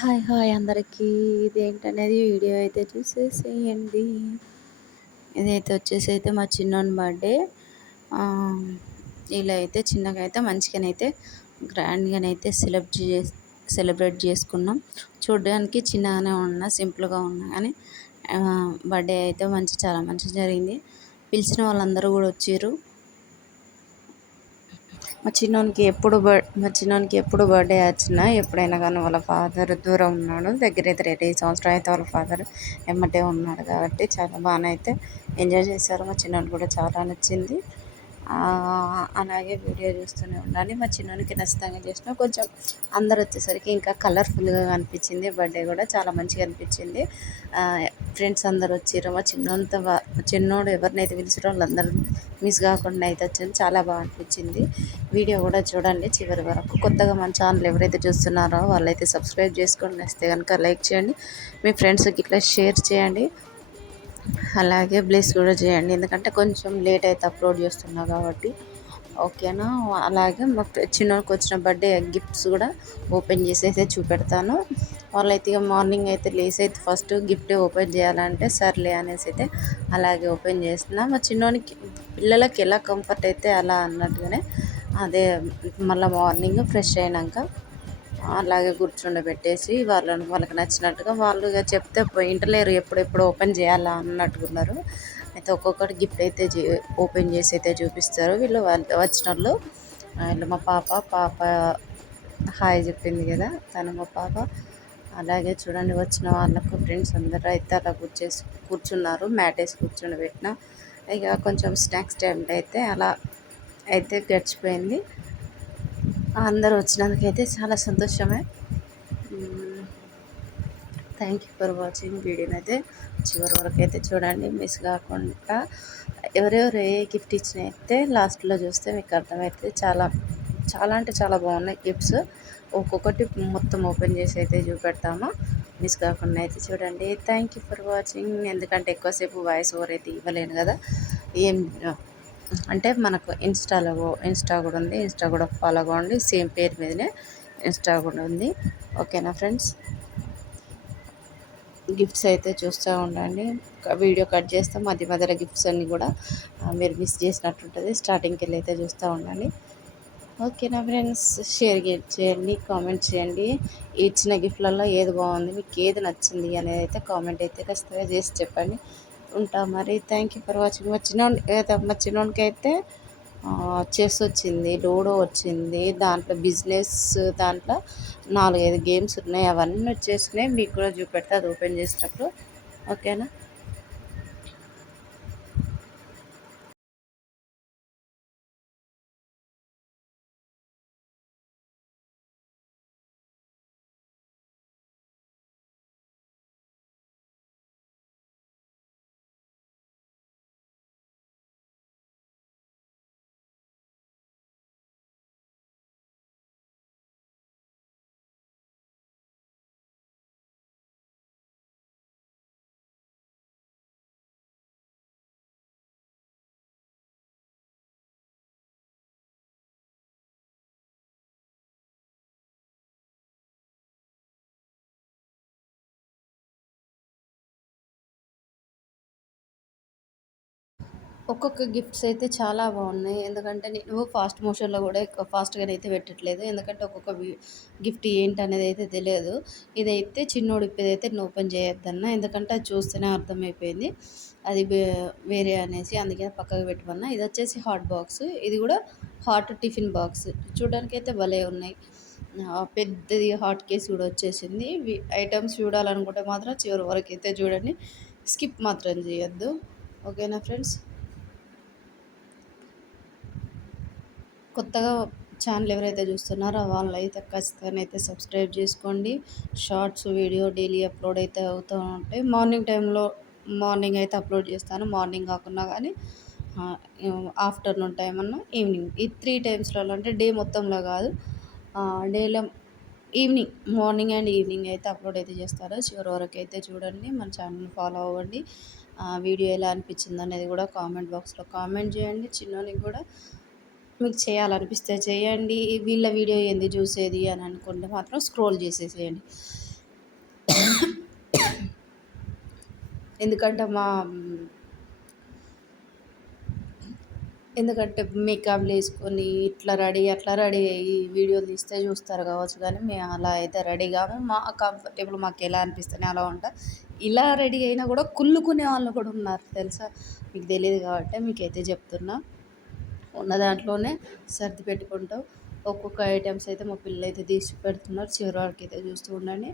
Hi hi అందరికీ. ఇదేంటనేది video అయితే చూసేసేయండి. ఇదైతే వచ్చేసి అయితే మా చిన్నోని బర్త్డే. ఇలా అయితే చిన్నగా అయితే మంచిగానైతే గ్రాండ్గానైతే సెలబ్రేట్ చేసి సెలబ్రేట్ చేసుకున్నాం. చూడడానికి చిన్నగానే ఉన్నా సింపుల్గా ఉన్నా కానీ బర్త్డే అయితే మంచి చాలా మంచిగా జరిగింది. పిలిచిన వాళ్ళందరూ కూడా వచ్చారు. మా చిన్నోనికి ఎప్పుడు బర్ మా చిన్నోనికి ఎప్పుడు బర్త్డే వచ్చినా ఎప్పుడైనా కానీ వాళ్ళ ఫాదర్ దూరం ఉన్నాడు. దగ్గర అయితే ఐదు సంవత్సరం అయితే వాళ్ళ ఫాదర్ ఎమ్మటే ఉన్నాడు కాబట్టి చాలా బాగానే అయితే ఎంజాయ్ చేశారు. మా చిన్నోనికి కూడా చాలా నచ్చింది. అలాగే వీడియో చూస్తూనే ఉండాలి. మా చిన్నోనికి నచ్చితంగా చేసిన కొంచెం అందరు వచ్చేసరికి ఇంకా కలర్ఫుల్గా అనిపించింది బర్త్డే కూడా చాలా మంచిగా అనిపించింది. ఫ్రెండ్స్ అందరు వచ్చారు. మా చిన్నోనితో చిన్నోడు ఎవరినైతే పిలిచారో వాళ్ళందరూ మిస్ కాకుండా అయితే వచ్చింది చాలా బాగా అనిపించింది. వీడియో కూడా చూడండి చివరి వరకు. కొత్తగా మన ఛానల్ ఎవరైతే చూస్తున్నారో వాళ్ళైతే సబ్స్క్రైబ్ చేసుకోండి వస్తే కనుక లైక్ చేయండి. మీ ఫ్రెండ్స్కి ఇట్లా షేర్ చేయండి. అలాగే బ్లెస్ కూడా చేయండి. ఎందుకంటే కొంచెం లేట్ అయితే అప్లోడ్ చేస్తున్నా కాబట్టి. ఓకేనా అలాగే మా చిన్నోడికి వచ్చిన బర్త్డే గిఫ్ట్స్ కూడా ఓపెన్ చేసి అయితే చూపెడతాను. వాళ్ళు అయితే ఇక మార్నింగ్ అయితే లేసి అయితే ఫస్ట్ గిఫ్ట్ ఓపెన్ చేయాలంటే సర్లే అనేసి అయితే అలాగే ఓపెన్ చేస్తున్నా. మా చిన్నోనికి పిల్లలకి ఎలా కంఫర్ట్ అయితే అలా అన్నట్టుగానే అదే మళ్ళీ మార్నింగ్ ఫ్రెష్ అయినాక అలాగే కూర్చుండబెట్టేసి వాళ్ళని వాళ్ళకి నచ్చినట్టుగా వాళ్ళు ఇక చెప్తే ఇంటలేరు ఎప్పుడెప్పుడు ఓపెన్ చేయాలా అన్నట్టుకున్నారు. అయితే ఒక్కొక్కటి గిఫ్ట్ అయితే ఓపెన్ చేసి అయితే చూపిస్తారు. వీళ్ళు వచ్చిన వాళ్ళు వీళ్ళు మా పాప పాప హాయ్ చెప్పింది కదా తను మా పాప అలాగే చూడండి వచ్చిన వాళ్ళకు ఫ్రెండ్స్ అందరూ అయితే అలా కూర్చేసి కూర్చున్నారు మ్యాట్ వేసి కూర్చొని పెట్టిన. ఇక కొంచెం స్నాక్స్ టైంలో అయితే అలా అయితే గడిచిపోయింది. అందరూ వచ్చినందుకైతే చాలా సంతోషమే. థ్యాంక్ యూ ఫర్ వాచింగ్ వీడియోని అయితే చివరి వరకు అయితే చూడండి. మిస్ కాకుండా ఎవరెవరు ఏ గిఫ్ట్ ఇచ్చిన అయితే లాస్ట్లో చూస్తే మీకు అర్థమవుతుంది చాలా చాలా అంటే చాలా బాగున్నాయి గిఫ్ట్స్ ఒక్కొక్కటి మొత్తం ఓపెన్ చేసి అయితే చూపెడతాము. మిస్ కాకుండా అయితే చూడండి. థ్యాంక్ యూ ఫర్ వాచింగ్ ఎందుకంటే ఎక్కువసేపు వాయిస్ ఓవర్ అయితే ఇవ్వలేను కదా. ఏం అంటే మనకు ఇన్స్టాలో ఇన్స్టా కూడా ఉంది. ఇన్స్టా కూడా ఫాలో కావండి సేమ్ పేరు మీదనే ఇన్స్టా కూడా ఉంది. ఓకేనా ఫ్రెండ్స్ గిఫ్ట్స్ అయితే చూస్తూ ఉండండి. వీడియో కట్ చేస్తే మధ్య మధ్యలో గిఫ్ట్స్ అన్నీ కూడా మీరు మిస్ చేసినట్టు ఉంటుంది. స్టార్టింగ్కి వెళ్ళి అయితే చూస్తూ ఉండండి. ఓకేనా ఫ్రెండ్స్ షేర్ చేయండి కామెంట్ చేయండి. ఇచ్చిన గిఫ్ట్లలో ఏది బాగుంది మీకు ఏది నచ్చింది అనేది అయితే కామెంట్ అయితే ఖచ్చితంగా చేసి చెప్పండి. ఉంటా మరి. థ్యాంక్ యూ ఫర్ వాచింగ్ మా చిన్న మా చిన్నోడికి అయితే చెస్ వచ్చింది లూడో వచ్చింది దాంట్లో బిజినెస్ దాంట్లో నాలుగైదు గేమ్స్ ఉన్నాయి. అవన్నీ వచ్చేసినాయి. మీకు కూడా చూపెడితే అది ఓపెన్ చేసినప్పుడు. ఓకేనా? ఒక్కొక్క గిఫ్ట్స్ అయితే చాలా బాగున్నాయి. ఎందుకంటే నేను ఫాస్ట్ మోషన్లో కూడా ఎక్కువ ఫాస్ట్గా అయితే పెట్టట్లేదు. ఎందుకంటే ఒక్కొక్క గిఫ్ట్ ఏంటి అనేది అయితే తెలియదు. ఇదైతే చిన్నోడు ఇప్పేదైతే నేను ఓపెన్ చేయొద్దన్న. ఎందుకంటే అది చూస్తేనే అర్థమైపోయింది. అది వేరే అనేసి అందుకే పక్కకు పెట్టమన్నా. ఇది వచ్చేసి హాట్ బాక్స్. ఇది కూడా హాట్ టిఫిన్ బాక్స్. చూడడానికి అయితే భలే ఉన్నాయి. పెద్దది హాట్ కేస్ కూడా వచ్చేసింది. ఐటమ్స్ చూడాలనుకుంటే మాత్రం చివరి వరకు అయితే చూడండి. స్కిప్ మాత్రం చేయొద్దు. ఓకేనా ఫ్రెండ్స్? కొత్తగా ఛానల్ ఎవరైతే చూస్తున్నారో వాళ్ళు అయితే ఖచ్చితంగా అయితే సబ్స్క్రైబ్ చేసుకోండి. షార్ట్స్ వీడియో డైలీ అప్లోడ్ అయితే అవుతూ ఉంటాయి. మార్నింగ్ టైంలో మార్నింగ్ అయితే అప్లోడ్ చేస్తాను. మార్నింగ్ కాకుండా కానీ ఆఫ్టర్నూన్ టైం అన్న ఈవినింగ్. ఈ త్రీ టైమ్స్లో అంటే డే మొత్తంలో కాదు. డేలో ఈవినింగ్ మార్నింగ్ అండ్ ఈవినింగ్ అయితే అప్లోడ్ అయితే చేస్తారు చివరి వరకు అయితే చూడండి మన ఛానల్ ఫాలో అవ్వండి. వీడియో ఎలా అనిపించింది అనేది కూడా కామెంట్ బాక్స్లో కామెంట్ చేయండి. చిన్నోనికి కూడా మీకు చేయాలనిపిస్తే చేయండి. వీళ్ళ వీడియో ఏంది చూసేది అని అనుకుంటే మాత్రం స్క్రోల్ చేసేసేయండి. ఎందుకంటే మా ఎందుకంటే మేకప్లు వేసుకొని ఇట్లా రెడీ అట్లా రెడీ అయ్యి వీడియోలు తీస్తే చూస్తారు కావచ్చు కానీ మేము అలా అయితే రెడీ కాము. మా కంఫర్టబుల్ మాకు ఎలా అనిపిస్తేనే అలా ఉంటా. ఇలా రెడీ అయినా కూడా కుళ్ళుకునే వాళ్ళు కూడా ఉన్నారు తెలుసా? మీకు తెలియదు కాబట్టి మీకైతే చెప్తున్నా. ఉన్న దాంట్లోనే సర్ది పెట్టుకుంటాం. ఒక్కొక్క ఐటమ్స్ అయితే మా పిల్లలు అయితే తీసి పెడుతున్నారు. చివరి వరకు అయితే చూస్తూ ఉండండి.